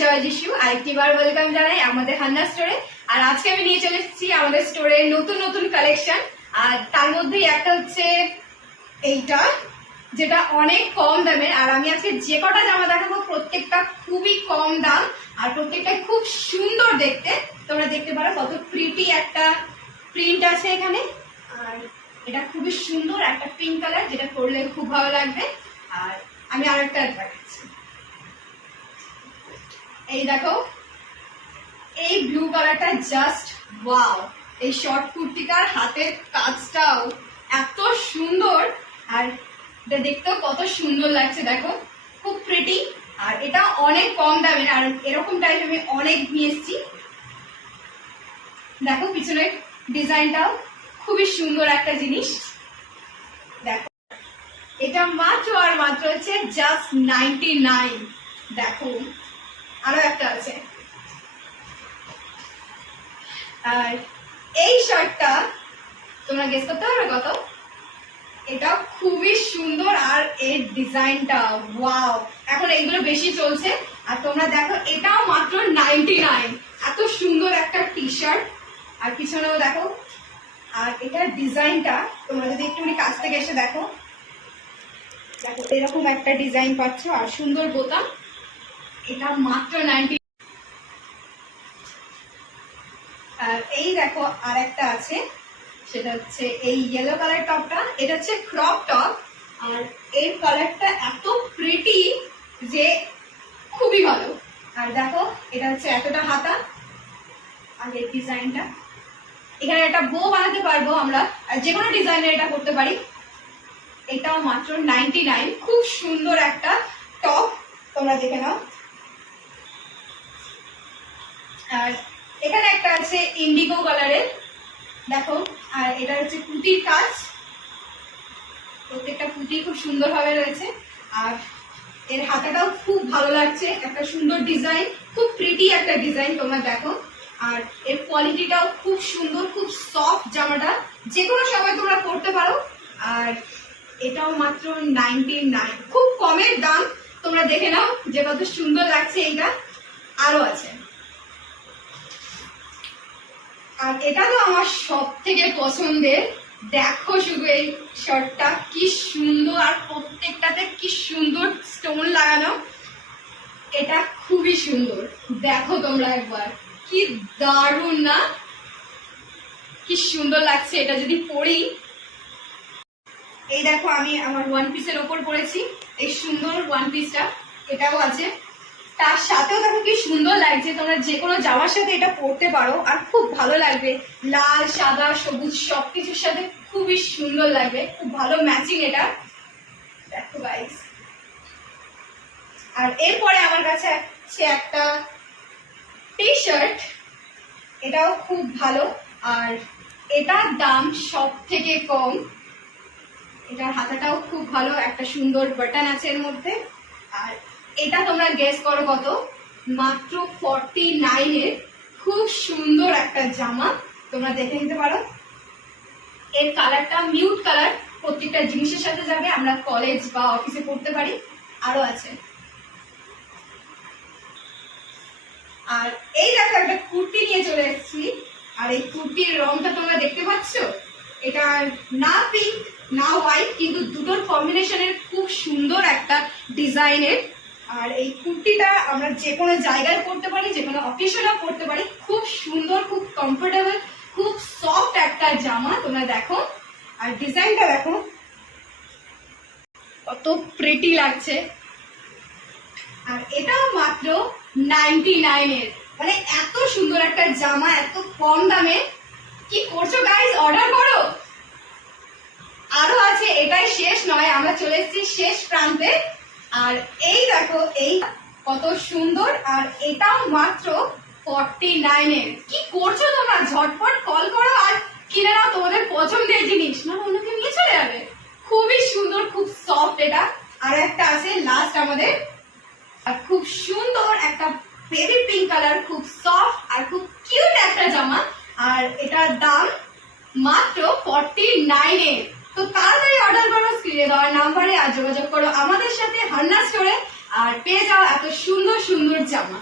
জয় যিশু। আরেকটিবার ওয়েলকাম জানাই আমাদের হান্না স্টোরে। আর আজকে আমি নিয়ে চলে এসেছি আমাদের স্টোরে নতুন নতুন কালেকশন। আর তার মধ্যেই একটা হচ্ছে এইটা, যেটা অনেক কম দামে। আর আমি আজকে যে কটা জামা দেখাবো প্রত্যেকটা খুবই কম দাম আর প্রত্যেকটা খুব সুন্দর দেখতে। তোমরা দেখতে পারো কত প্রিটি একটা প্রিন্ট আছে এখানে। আর এটা খুবই সুন্দর একটা পিঙ্ক কালার, যেটা পরলে খুব ভালো লাগবে। আর আমি আরেকটা দেখাচ্ছি, এই দেখো এই ব্লু কালারটা জাস্ট ওয়াও। এই শর্ট কুর্তিটার হাতের কাজটাও এত সুন্দর আর এটা দেখতেও কত সুন্দর লাগছে, দেখো খুব প্রিটি। আর এটা অনেক কম দামের আর এরকম টাইপ আমি অনেক নিয়ে এসেছি। দেখো পিছনের ডিজাইনটাও খুবই সুন্দর একটা জিনিস। দেখো এটা মাত্র আর মাত্র হচ্ছে জাস্ট 99। দেখো আরো একটা আছে। আর এই শার্টটা তোমরা গেস করতে পারবে কত? এটা খুবই সুন্দর আর এর ডিজাইনটা ওয়াও। এখন এইগুলো বেশি চলছে। আর তোমরা দেখো এটাও মাত্র 99। এত সুন্দর একটা টি শার্ট। আর পিছনেও দেখো। আর এটার ডিজাইনটা তোমরা যদি একটুখানি কাছ থেকে এসে দেখো, দেখো এরকম একটা ডিজাইন পাচ্ছ আর সুন্দর বোতাম। এটা মাত্র 90। আর এই দেখো আর একটা আছে, সেটা হচ্ছে এই ইয়েলো কালার টপটা। এটা হচ্ছে ক্রপ টপ আর এর কালারটা এত প্রিটি যে খুবই ভালো। আর দেখো এটা হচ্ছে এতটা হাতা আর এর ডিজাইনটা। এখানে একটা বো বানাতে পারবো আমরা, আর যে কোনো ডিজাইনের এটা করতে পারি। এটাও মাত্র 99। খুব সুন্দর একটা টপ, তোমরা দেখে নাও। আর এখানে একটা আছে ইন্ডিগো কালারের, দেখো। আর এটা হচ্ছে পুঁতির কাজ, প্রত্যেকটা পুঁতি খুব সুন্দর ভাবে রয়েছে। আর এর হাতাটাও খুব ভালো লাগছে, একটা সুন্দর ডিজাইন, খুব প্রিটি একটা ডিজাইন, তোমরা দেখো। আর এর কোয়ালিটিটাও খুব সুন্দর, খুব সফট জামাটা, যে কোনো সময় তোমরা পরতে পারো। আর এটাও মাত্র 99, খুব কমের দাম। তোমরা দেখে নাও যে কত সুন্দর লাগছে এইটা। আরো আছে। আর এটা তো আমার সব থেকে পছন্দের। দেখো শুধু এই শার্টটা কি সুন্দর আর প্রত্যেকটাতে কি সুন্দর স্টোন লাগানো। এটা খুবই সুন্দর, দেখো তোমরা একবার, কি দারুণ না? কি সুন্দর লাগছে এটা যদি পরি। এই দেখো আমি আমার ওয়ান পিসের ওপর পরেছি এই সুন্দর ওয়ান পিসটা, এটাও আছে। তার সাথেও দেখো কি সুন্দর লাগছে। তোমরা যে কোনো জামার সাথে এটা পরতে পারো আর খুব ভালো লাগবে। লাল, সাদা, সবুজ সবকিছুর সাথে খুবই সুন্দর লাগবে, খুব ভালো ম্যাচিং এটা। দেখো গাইস। আর এরপরে আমার কাছে আছে একটা টি শার্ট, এটাও খুব ভালো আর এটার দাম সব থেকে কম। এটার হাতাটাও খুব ভালো, একটা সুন্দর বাটন আছে এর মধ্যে। আর এটা তোমরা গেস করো কত? মাত্র 49 এর খুব সুন্দর একটা জামা, তোমরা দেখে নিতে পারো। এর কালারটা মিউট কালার, প্রত্যেকটা জিনিসের সাথে যাবে, আমরা কলেজ বা অফিসে পড়তে পারি। আরো আছে। আর এই দেখো একটা কুর্তি নিয়ে চলে এসেছি। আর এই কুর্তির রংটা তোমরা দেখতে পাচ্ছ, এটা না পিঙ্ক না হোয়াইট, কিন্তু দুটোর কম্বিনেশনের খুব সুন্দর একটা ডিজাইনের। আর এই কুর্তিটা আমরা যে কোনো জায়গায় পরতে পারি, যে কোনো অকেশনেও পরতে পারি। খুব সুন্দর, খুব কমফোর্টেবল, খুব সফট একটা জামা, তোমরা দেখো। আর ডিজাইনটা দেখো কত প্রিটি লাগছে। আর এটাও মাত্র 99 এর। মানে এত সুন্দর একটা জামা এত কম দামে। কি করছো গাইস? অর্ডার করো। আরো আছে, এটাই শেষ নয়, আমরা চলে এসেছি শেষ প্রান্তে। আর এই দেখো এই কত সুন্দর। আর এটাও মাত্র 49 এর। কি করছো তোমরা? ঝটপট কল করো আর কিনে নাও তোমাদের পছন্দের জিনিস, না অন্যকে নিয়ে চলে যাবে। খুবই সুন্দর, খুব সফট এটা। আর একটা আছে লাস্ট আমাদের, আর খুব সুন্দর একটা বেবি পিঙ্ক কালার, খুব সফট আর খুব কিউট একটা জামা। আর এটার দাম মাত্র 49 এর। তো তাড়াতাড়ি অর্ডার করো স্ক্রিনে দেওয়া নাম্বারে আর যোগাযোগ করো আমাদের সাথে হান্না স্টোরে, আর পেয়ে যাও এত সুন্দর সুন্দর জামা।